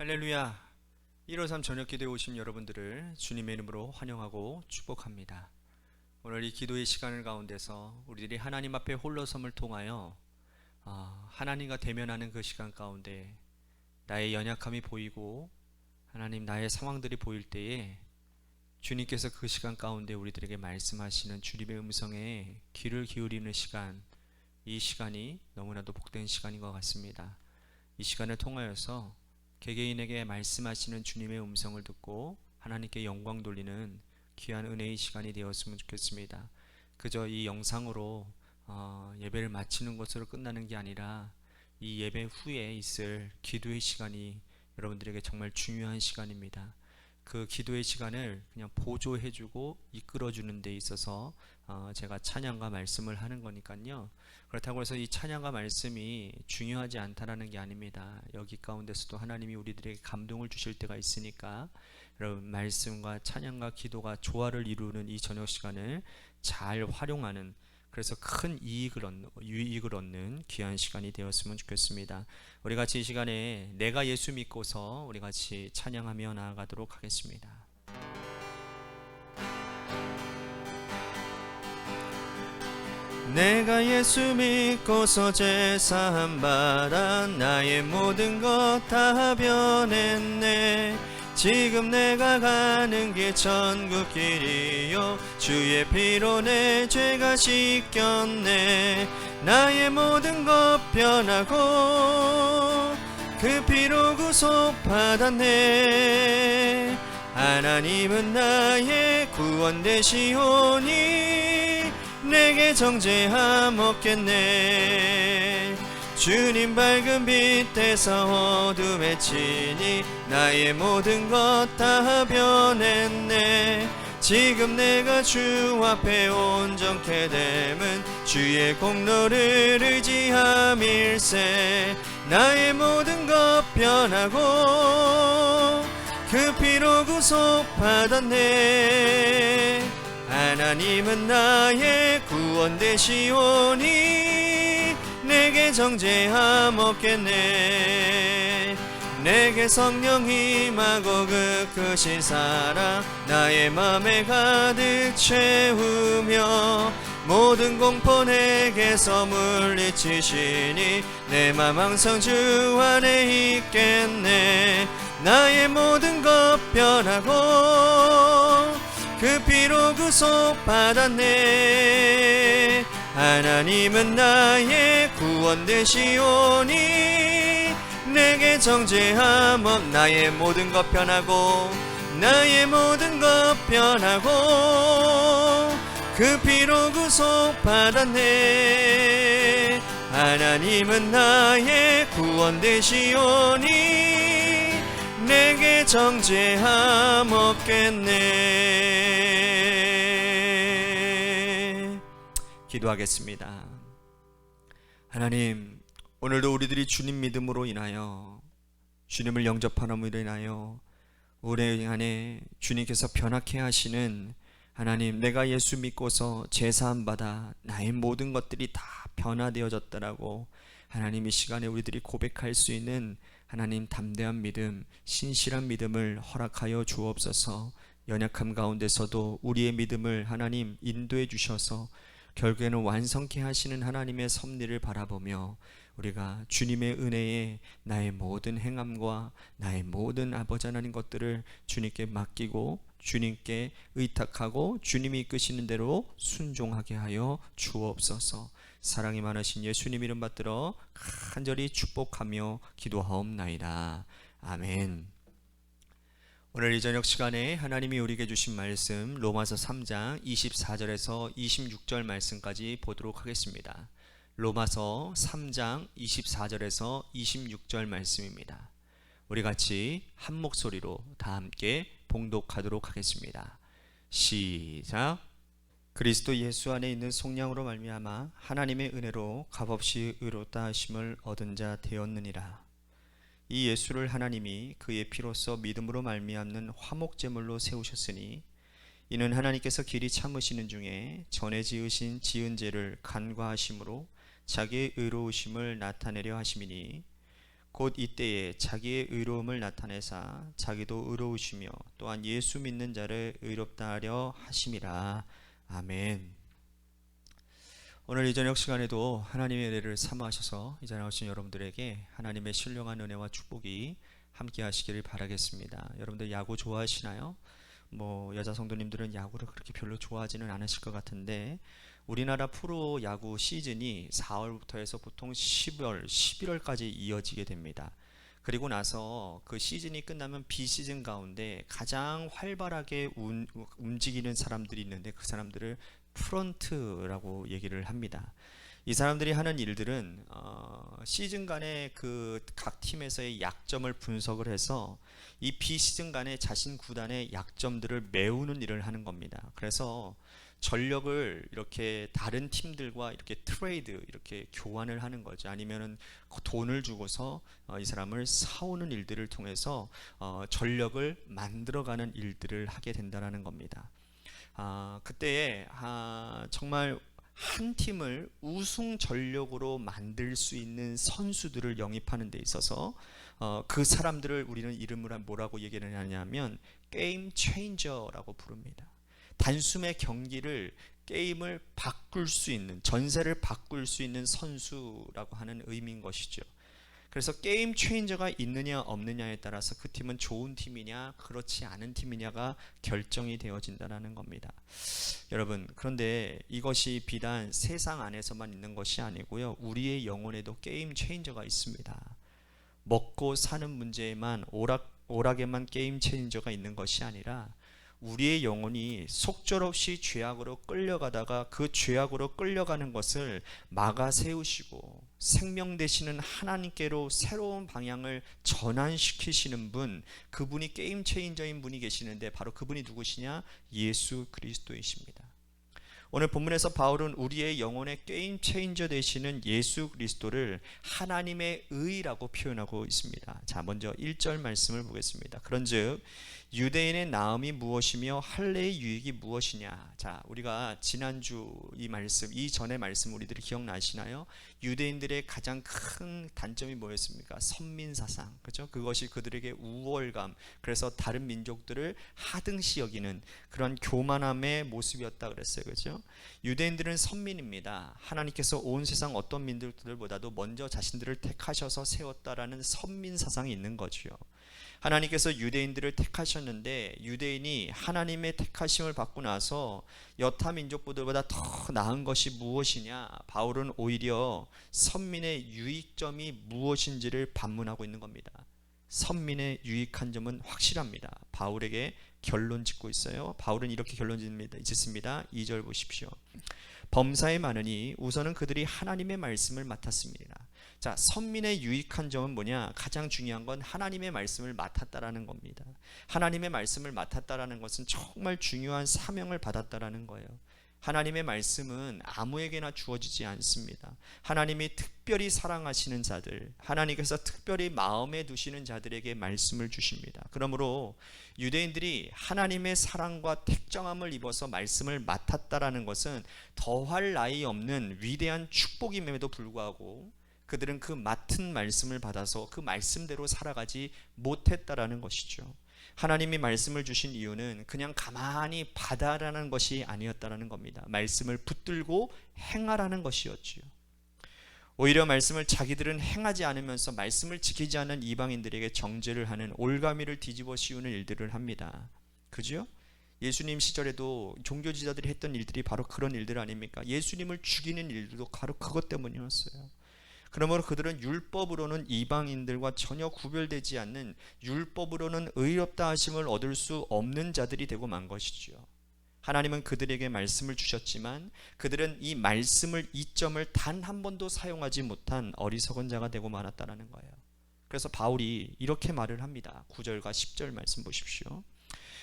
할렐루야. 153 저녁 기도에 오신 여러분들을 주님의 이름으로 환영하고 축복합니다. 오늘 이 기도의 시간을 가운데서 우리들이 하나님 앞에 홀로섬을 통하여 하나님과 대면하는 그 시간 가운데 나의 연약함이 보이고 하나님 나의 상황들이 보일 때에 주님께서 그 시간 가운데 우리들에게 말씀하시는 주님의 음성에 귀를 기울이는 시간, 이 시간이 너무나도 복된 시간인 것 같습니다. 이 시간을 통하여서 개개인에게 말씀하시는 주님의 음성을 듣고 하나님께 영광 돌리는 귀한 은혜의 시간이 되었으면 좋겠습니다. 그저 이 영상으로 예배를 마치는 것으로 끝나는 게 아니라 이 예배 후에 있을 기도의 시간이 여러분들에게 정말 중요한 시간입니다. 그 기도의 시간을 그냥 보조해주고 이끌어주는 데 있어서 제가 찬양과 말씀을 하는 거니까요. 그렇다고 해서 이 찬양과 말씀이 중요하지 않다라는 게 아닙니다. 여기 가운데서도 하나님이 우리들에게 감동을 주실 때가 있으니까 여러분 말씀과 찬양과 기도가 조화를 이루는 이 저녁 시간을 잘 활용하는, 그래서 큰 유익을 얻는 귀한 시간이 되었으면 좋겠습니다. 우리 같이 이 시간에 내가 예수 믿고서 우리 같이 찬양하며 나아가도록 하겠습니다. 내가 예수 믿고서 제사함 받아 나의 모든 것 다 변했네. 지금 내가 가는 길 천국 길이요 주의 피로 내 죄가 씻겼네. 나의 모든 것 변하고 그 피로 구속 받았네. 하나님은 나의 구원 되시오니 내게 정죄함 없겠네. 주님 밝은 빛에서 어둠에 치니 나의 모든 것 다 변했네. 지금 내가 주 앞에 온전케 됨은 주의 공로를 의지함일세. 나의 모든 것 변하고 그 피로 구속 받았네. 하나님은 나의 구원 되시오니 내게 정죄함 없겠네. 내게 성령 임하고 그 크신 사랑 나의 맘에 가득 채우며 모든 공포 내게서 물리치시니 내 맘 항상 주 안에 있겠네. 나의 모든 것 변하고 그 피로 구속 받았네. 하나님은 나의 구원 되시오니 내게 정죄함 없. 나의 모든 것 변하고 나의 모든 것 변하고 그 피로 구속 받았네. 하나님은 나의 구원 되시오니 내게 정죄함 없겠네. 기도하겠습니다. 하나님, 오늘도 우리들이 주님 믿음으로 인하여 주님을 영접함으로 인하여 우리 안에 주님께서 변하게 하시는 하나님, 내가 예수 믿고서 제사함 받아 나의 모든 것들이 다 변화되어졌다라고 하나님 이 시간에 우리들이 고백할 수 있는 하나님 담대한 믿음, 신실한 믿음을 허락하여 주옵소서. 연약함 가운데서도 우리의 믿음을 하나님 인도해 주셔서 결국에는 완성케 하시는 하나님의 섭리를 바라보며 우리가 주님의 은혜에 나의 모든 행함과 나의 모든 아버지 하나님 것들을 주님께 맡기고 주님께 의탁하고 주님이 이끄시는 대로 순종하게 하여 주옵소서. 사랑이 많으신 예수님 이름 받들어 간절히 축복하며 기도하옵나이다. 아멘. 오늘 이 저녁 시간에 하나님이 우리에게 주신 말씀 로마서 3장 24절에서 26절 말씀까지 보도록 하겠습니다. 로마서 3장 24절에서 26절 말씀입니다. 우리 같이 한 목소리로 다 함께 봉독하도록 하겠습니다. 시작. 그리스도 예수 안에 있는 속량으로 말미암아 하나님의 은혜로 값없이 의롭다 하심을 얻은 자 되었느니라. 이 예수를 하나님이 그의 피로써 믿음으로 말미암는 화목제물로 세우셨으니 이는 하나님께서 길이 참으시는 중에 전에 지으신 지은 죄를 간과하심으로 자기의 의로우심을 나타내려 하심이니 곧 이때에 자기의 의로움을 나타내사 자기도 의로우시며 또한 예수 믿는 자를 의롭다 하려 하심이라. 아멘. 오늘 이 저녁 시간에도 하나님의 은혜를 사모하셔서 이 자리에 오신 여러분들에게 하나님의 신령한 은혜와 축복이 함께 하시기를 바라겠습니다. 여러분들 야구 좋아하시나요? 여자 성도님들은 야구를 그렇게 별로 좋아하지는 않으실 것 같은데, 우리나라 프로 야구 시즌이 4월부터 해서 보통 10월, 11월까지 이어지게 됩니다. 그리고 나서 그 시즌이 끝나면 비시즌 가운데 가장 활발하게 움직이는 사람들이 있는데, 그 사람들을 프런트라고 얘기를 합니다. 이 사람들이 하는 일들은 시즌 간의 그 각 팀에서의 약점을 분석을 해서 이 비시즌 간의 자신 구단의 약점들을 메우는 일을 하는 겁니다. 그래서 전력을 이렇게 다른 팀들과 이렇게 트레이드, 이렇게 교환을 하는 거죠. 아니면은 돈을 주고서 이 사람을 사오는 일들을 통해서 전력을 만들어가는 일들을 하게 된다는 겁니다. 그때에 정말 한 팀을 우승 전력으로 만들 수 있는 선수들을 영입하는 데 있어서 그 사람들을 우리는 이름으로 뭐라고 얘기를 하냐면 게임 체인저라고 부릅니다. 단숨에 경기를, 게임을 바꿀 수 있는, 전세를 바꿀 수 있는 선수라고 하는 의미인 것이죠. 그래서 게임 체인저가 있느냐 없느냐에 따라서 그 팀은 좋은 팀이냐 그렇지 않은 팀이냐가 결정이 되어진다는 겁니다. 여러분, 그런데 이것이 비단 세상 안에서만 있는 것이 아니고요, 우리의 영혼에도 게임 체인저가 있습니다. 먹고 사는 문제에만 오락에만 게임 체인저가 있는 것이 아니라 우리의 영혼이 속절없이 죄악으로 끌려가다가 그 죄악으로 끌려가는 것을 막아 세우시고 생명 되시는 하나님께로 새로운 방향을 전환시키시는 분, 그분이 게임 체인저인 분이 계시는데 바로 그분이 누구시냐? 예수 그리스도이십니다. 오늘 본문에서 바울은 우리의 영혼의 게임 체인저 되시는 예수 그리스도를 하나님의 의라고 표현하고 있습니다. 자, 먼저 1절 말씀을 보겠습니다. 그런즉 유대인의 나음이 무엇이며 할례의 유익이 무엇이냐. 자, 우리가 지난주 이 말씀, 이전의 말씀 우리들이 기억나시나요? 유대인들의 가장 큰 단점이 뭐였습니까? 선민사상, 그렇죠? 그것이 그들에게 우월감, 그래서 다른 민족들을 하등시 여기는 그런 교만함의 모습이었다 그랬어요, 그렇죠? 유대인들은 선민입니다. 하나님께서 온 세상 어떤 민족들보다도 먼저 자신들을 택하셔서 세웠다라는 선민사상이 있는 거죠. 하나님께서 유대인들을 택하셨는데 유대인이 하나님의 택하심을 받고 나서 여타 민족들보다 더 나은 것이 무엇이냐? 바울은 오히려 선민의 유익점이 무엇인지를 반문하고 있는 겁니다. 선민의 유익한 점은 확실합니다. 바울에게 결론 짓고 있어요. 바울은 이렇게 결론 짓습니다. 2절 보십시오. 범사에 많으니 우선은 그들이 하나님의 말씀을 맡았습니다. 자, 선민의 유익한 점은 뭐냐? 가장 중요한 건 하나님의 말씀을 맡았다라는 겁니다. 하나님의 말씀을 맡았다라는 것은 정말 중요한 사명을 받았다라는 거예요. 하나님의 말씀은 아무에게나 주어지지 않습니다. 하나님이 특별히 사랑하시는 자들, 하나님께서 특별히 마음에 두시는 자들에게 말씀을 주십니다. 그러므로 유대인들이 하나님의 사랑과 택정함을 입어서 말씀을 맡았다라는 것은 더할 나위 없는 위대한 축복임에도 불구하고 그들은 그 맡은 말씀을 받아서 그 말씀대로 살아가지 못했다라는 것이죠. 하나님이 말씀을 주신 이유는 그냥 가만히 받아라는 것이 아니었다라는 겁니다. 말씀을 붙들고 행하라는 것이었지요. 오히려 말씀을 자기들은 행하지 않으면서 말씀을 지키지 않는 이방인들에게 정죄를 하는, 올가미를 뒤집어 씌우는 일들을 합니다. 그죠? 예수님 시절에도 종교지도자들이 했던 일들이 바로 그런 일들 아닙니까? 예수님을 죽이는 일들도 바로 그것 때문이었어요. 그러므로 그들은 율법으로는 이방인들과 전혀 구별되지 않는, 율법으로는 의롭다 하심을 얻을 수 없는 자들이 되고 만 것이죠. 하나님은 그들에게 말씀을 주셨지만 그들은 이 말씀을, 이점을 단 한 번도 사용하지 못한 어리석은 자가 되고 말았다는 거예요. 그래서 바울이 이렇게 말을 합니다. 9절과 10절 말씀 보십시오.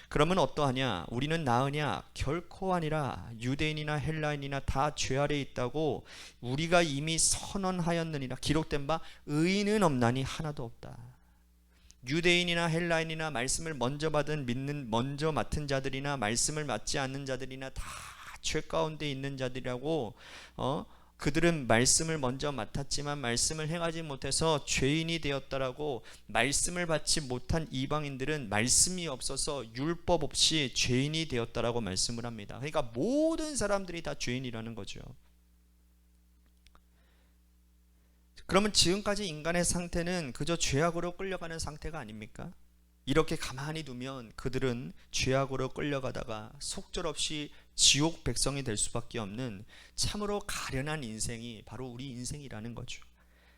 그러면 어떠하냐? 우리는 나으냐? 결코 아니라 유대인이나 헬라인이나 다 죄 아래 있다고 우리가 이미 선언하였느니라. 기록된 바 의인은 없나니 하나도 없다. 유대인이나 헬라인이나 말씀을 먼저 받은, 믿는, 먼저 맡은 자들이나 말씀을 맡지 않는 자들이나 다 죄 가운데 있는 자들이라고 그들은 말씀을 먼저 맡았지만 말씀을 행하지 못해서 죄인이 되었다라고, 말씀을 받지 못한 이방인들은 말씀이 없어서 율법 없이 죄인이 되었다라고 말씀을 합니다. 그러니까 모든 사람들이 다 죄인이라는 거죠. 그러면 지금까지 인간의 상태는 그저 죄악으로 끌려가는 상태가 아닙니까? 이렇게 가만히 두면 그들은 죄악으로 끌려가다가 속절없이 지옥 백성이 될 수밖에 없는 참으로 가련한 인생이 바로 우리 인생이라는 거죠.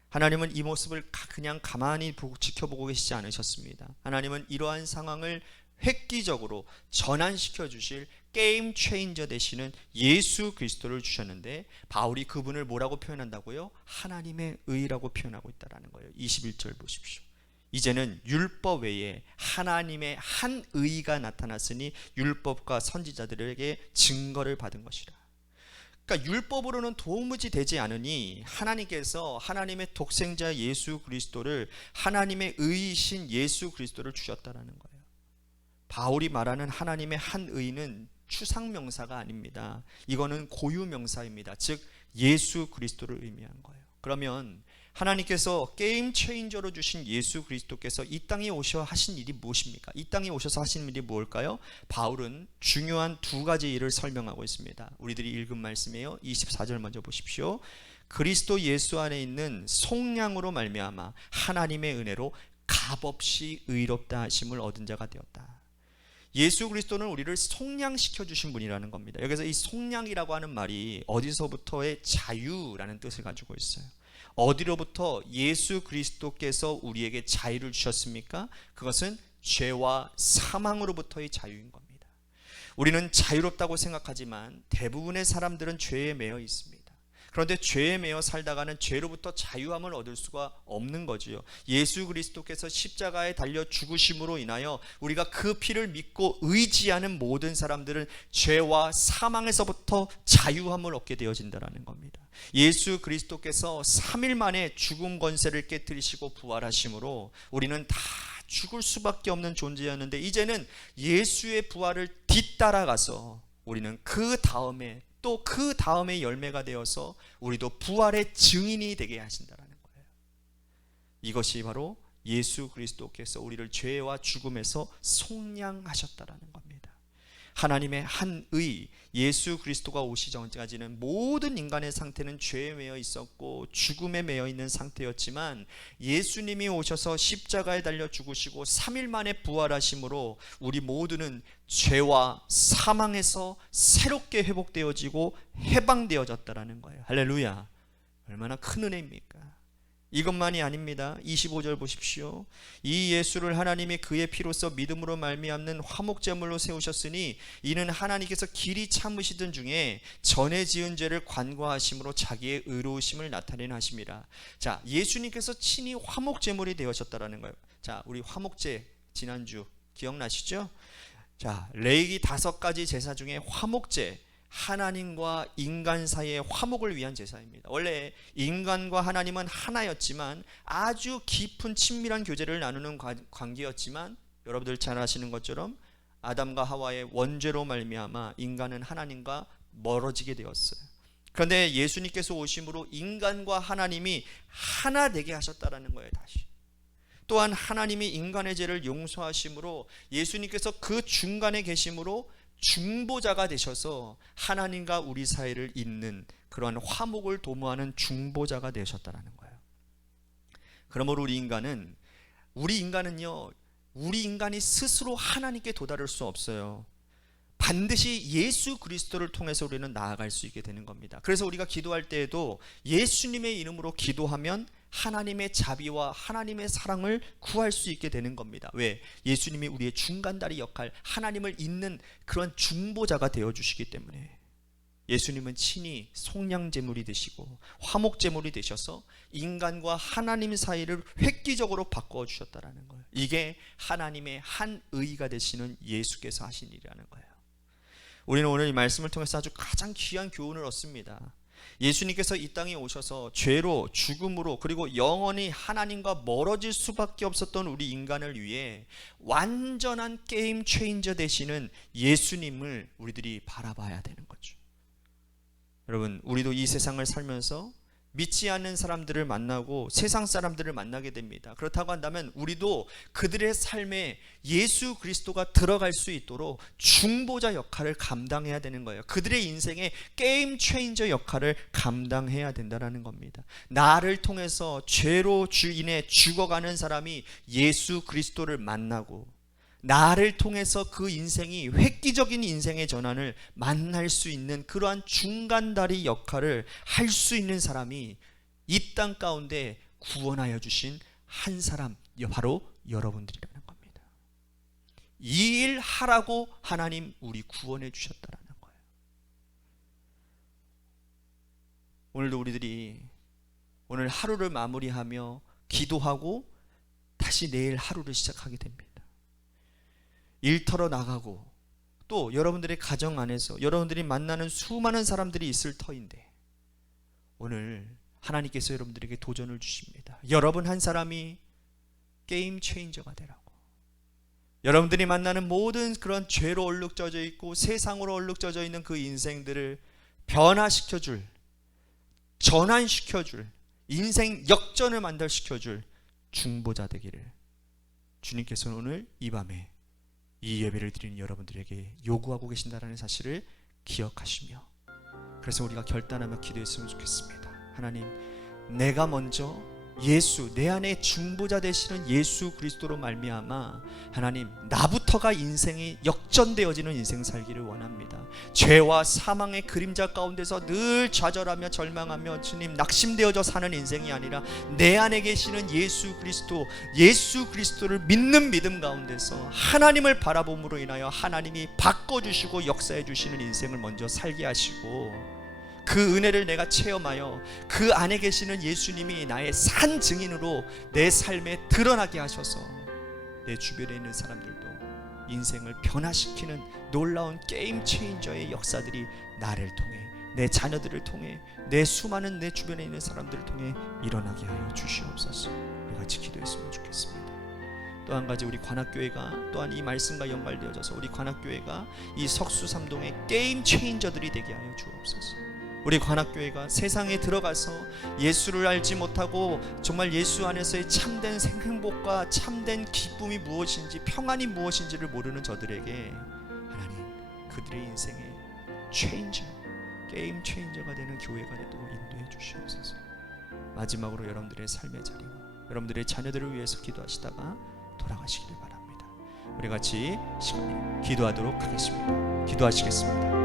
하나님은 이 모습을 그냥 가만히 지켜보고 계시지 않으셨습니다. 하나님은 이러한 상황을 획기적으로 전환시켜 주실 게임 체인저 되시는 예수 그리스도를 주셨는데, 바울이 그분을 뭐라고 표현한다고요? 하나님의 의라고 표현하고 있다는 거예요. 21절 보십시오. 이제는 율법 외에 하나님의 한 의가 나타났으니 율법과 선지자들에게 증거를 받은 것이라. 그러니까 율법으로는 도무지 되지 않으니 하나님께서 하나님의 독생자 예수 그리스도를, 하나님의 의이신 예수 그리스도를 주셨다라는 거예요. 바울이 말하는 하나님의 한 의는 추상명사가 아닙니다. 이거는 고유명사입니다. 즉 예수 그리스도를 의미한 거예요. 그러면 하나님께서 게임 체인저로 주신 예수 그리스도께서 이 땅에 오셔 하신 일이 무엇입니까? 이 땅에 오셔서 하신 일이 무엇일까요? 바울은 중요한 두 가지 일을 설명하고 있습니다. 우리들이 읽은 말씀이에요. 24절 먼저 보십시오. 그리스도 예수 안에 있는 속량으로 말미암아 하나님의 은혜로 값없이 의롭다 하심을 얻은 자가 되었다. 예수 그리스도는 우리를 속량시켜 주신 분이라는 겁니다. 여기서 이 속량이라고 하는 말이 어디서부터의 자유라는 뜻을 가지고 있어요. 어디로부터 예수 그리스도께서 우리에게 자유를 주셨습니까? 그것은 죄와 사망으로부터의 자유인 겁니다. 우리는 자유롭다고 생각하지만 대부분의 사람들은 죄에 매여 있습니다. 그런데 죄에 매여 살다가는 죄로부터 자유함을 얻을 수가 없는 거지요. 예수 그리스도께서 십자가에 달려 죽으심으로 인하여 우리가 그 피를 믿고 의지하는 모든 사람들은 죄와 사망에서부터 자유함을 얻게 되어진다는 겁니다. 예수 그리스도께서 3일 만에 죽음 권세를 깨뜨리시고 부활하심으로 우리는 다 죽을 수밖에 없는 존재였는데, 이제는 예수의 부활을 뒤따라가서 우리는 그 다음에 또 그 다음에 열매가 되어서 우리도 부활의 증인이 되게 하신다는 거예요. 이것이 바로 예수 그리스도께서 우리를 죄와 죽음에서 속량하셨다는 겁니다. 하나님의 한 의, 예수 그리스도가 오시기 전까지는 모든 인간의 상태는 죄에 매여 있었고 죽음에 매여 있는 상태였지만, 예수님이 오셔서 십자가에 달려 죽으시고 3일 만에 부활하심으로 우리 모두는 죄와 사망에서 새롭게 회복되어지고 해방되어졌다라는 거예요. 할렐루야. 얼마나 큰 은혜입니까? 이것만이 아닙니다. 25절 보십시오. 이 예수를 하나님이 그의 피로써 믿음으로 말미암는 화목제물로 세우셨으니 이는 하나님께서 길이 참으시던 중에 전에 지은 죄를 관과하심으로 자기의 의로우심을 나타내는 하심이라. 자, 예수님께서 친히 화목제물이 되어졌다라는 거예요. 자, 우리 화목제 지난주 기억나시죠? 자, 레위기 5가지 제사 중에 화목제, 하나님과 인간 사이의 화목을 위한 제사입니다. 원래 인간과 하나님은 하나였지만 아주 깊은 친밀한 교제를 나누는 관계였지만, 여러분들 잘 아시는 것처럼 아담과 하와의 원죄로 말미암아 인간은 하나님과 멀어지게 되었어요. 그런데 예수님께서 오심으로 인간과 하나님이 하나 되게 하셨다라는 거예요. 다시 또한 하나님이 인간의 죄를 용서하심으로 예수님께서 그 중간에 계심으로 중보자가 되셔서 하나님과 우리 사이를 잇는 그러한 화목을 도모하는 중보자가 되셨다는 거예요. 그러므로 우리 인간은요, 우리 인간이 스스로 하나님께 도달할 수 없어요. 반드시 예수 그리스도를 통해서 우리는 나아갈 수 있게 되는 겁니다. 그래서 우리가 기도할 때에도 예수님의 이름으로 기도하면 하나님의 자비와 하나님의 사랑을 구할 수 있게 되는 겁니다. 왜? 예수님이 우리의 중간다리 역할, 하나님을 잇는 그런 중보자가 되어주시기 때문에. 예수님은 친히 속량제물이 되시고 화목제물이 되셔서 인간과 하나님 사이를 획기적으로 바꾸어 주셨다는 거예요. 이게 하나님의 한 의가 되시는 예수께서 하신 일이라는 거예요. 우리는 오늘 이 말씀을 통해서 아주 가장 귀한 교훈을 얻습니다. 예수님께서 이 땅에 오셔서 죄로, 죽음으로, 그리고 영원히 하나님과 멀어질 수밖에 없었던 우리 인간을 위해 완전한 게임 체인저 되시는 예수님을 우리들이 바라봐야 되는 거죠. 여러분, 우리도 이 세상을 살면서 믿지 않는 사람들을 만나고 세상 사람들을 만나게 됩니다. 그렇다고 한다면 우리도 그들의 삶에 예수 그리스도가 들어갈 수 있도록 중보자 역할을 감당해야 되는 거예요. 그들의 인생에 게임 체인저 역할을 감당해야 된다는 겁니다. 나를 통해서 죄로 인해 죽어가는 사람이 예수 그리스도를 만나고, 나를 통해서 그 인생이 획기적인 인생의 전환을 만날 수 있는 그러한 중간다리 역할을 할 수 있는 사람이 이 땅 가운데 구원하여 주신 한 사람, 바로 여러분들이라는 겁니다. 이 일 하라고 하나님 우리 구원해 주셨다라는 거예요. 오늘도 우리들이 오늘 하루를 마무리하며 기도하고 다시 내일 하루를 시작하게 됩니다. 일터로 나가고 또 여러분들의 가정 안에서 여러분들이 만나는 수많은 사람들이 있을 터인데, 오늘 하나님께서 여러분들에게 도전을 주십니다. 여러분 한 사람이 게임 체인저가 되라고. 여러분들이 만나는 모든 그런 죄로 얼룩져져 있고 세상으로 얼룩져져 있는 그 인생들을 변화시켜줄, 전환시켜줄, 인생 역전을 만들어시켜줄 중보자 되기를 주님께서는 오늘 이 밤에 이 예배를 드리는 여러분들에게 요구하고 계신다는 사실을 기억하시며, 그래서 우리가 결단하며 기도했으면 좋겠습니다. 하나님, 내가 먼저 예수, 내 안에 중보자 되시는 예수 그리스도로 말미암아 하나님, 나부터가 인생이 역전되어지는 인생 살기를 원합니다. 죄와 사망의 그림자 가운데서 늘 좌절하며 절망하며 주님 낙심되어져 사는 인생이 아니라 내 안에 계시는 예수 그리스도를 믿는 믿음 가운데서 하나님을 바라봄으로 인하여 하나님이 바꿔주시고 역사해 주시는 인생을 먼저 살게 하시고, 그 은혜를 내가 체험하여 그 안에 계시는 예수님이 나의 산 증인으로 내 삶에 드러나게 하셔서 내 주변에 있는 사람들도 인생을 변화시키는 놀라운 게임 체인저의 역사들이 나를 통해, 내 자녀들을 통해, 내 수많은 내 주변에 있는 사람들을 통해 일어나게 하여 주시옵소서. 우리 같이 기도했으면 좋겠습니다. 또 한 가지, 우리 관악교회가 또한 이 말씀과 연관되어져서 우리 관악교회가 이 석수삼동의 게임 체인저들이 되게 하여 주옵소서. 우리 관악교회가 세상에 들어가서 예수를 알지 못하고 정말 예수 안에서의 참된 행복과 참된 기쁨이 무엇인지, 평안이 무엇인지를 모르는 저들에게 하나님, 그들의 인생의 체인저, 게임 체인저가 되는 교회가 되도록 인도해 주시옵소서. 마지막으로 여러분들의 삶의 자리와 여러분들의 자녀들을 위해서 기도하시다가 돌아가시기를 바랍니다. 우리 같이 시간에 기도하도록 하겠습니다. 기도하시겠습니다.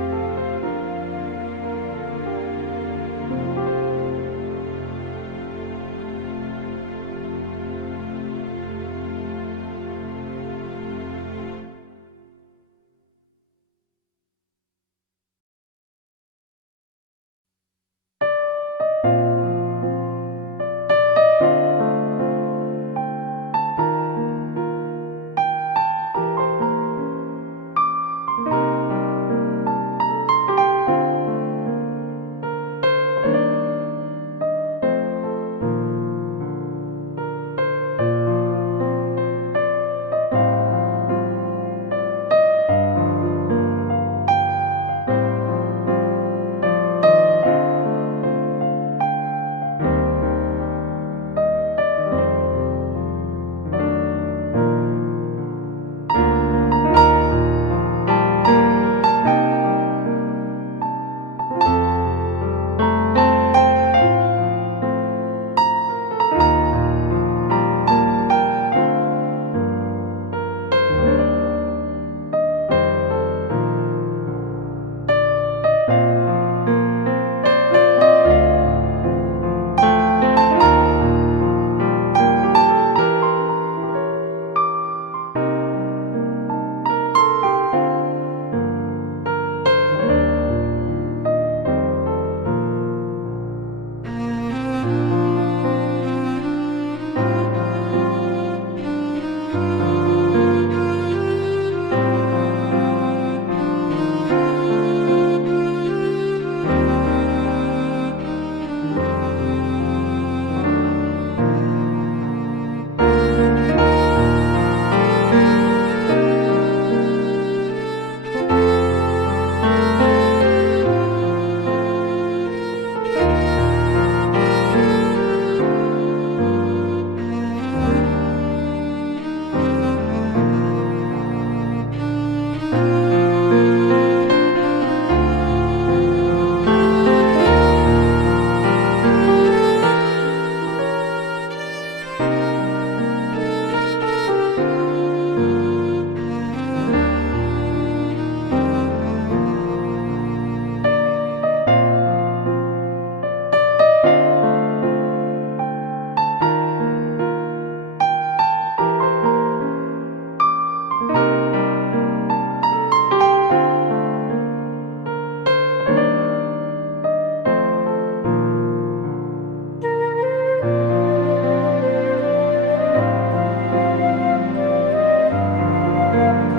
주님.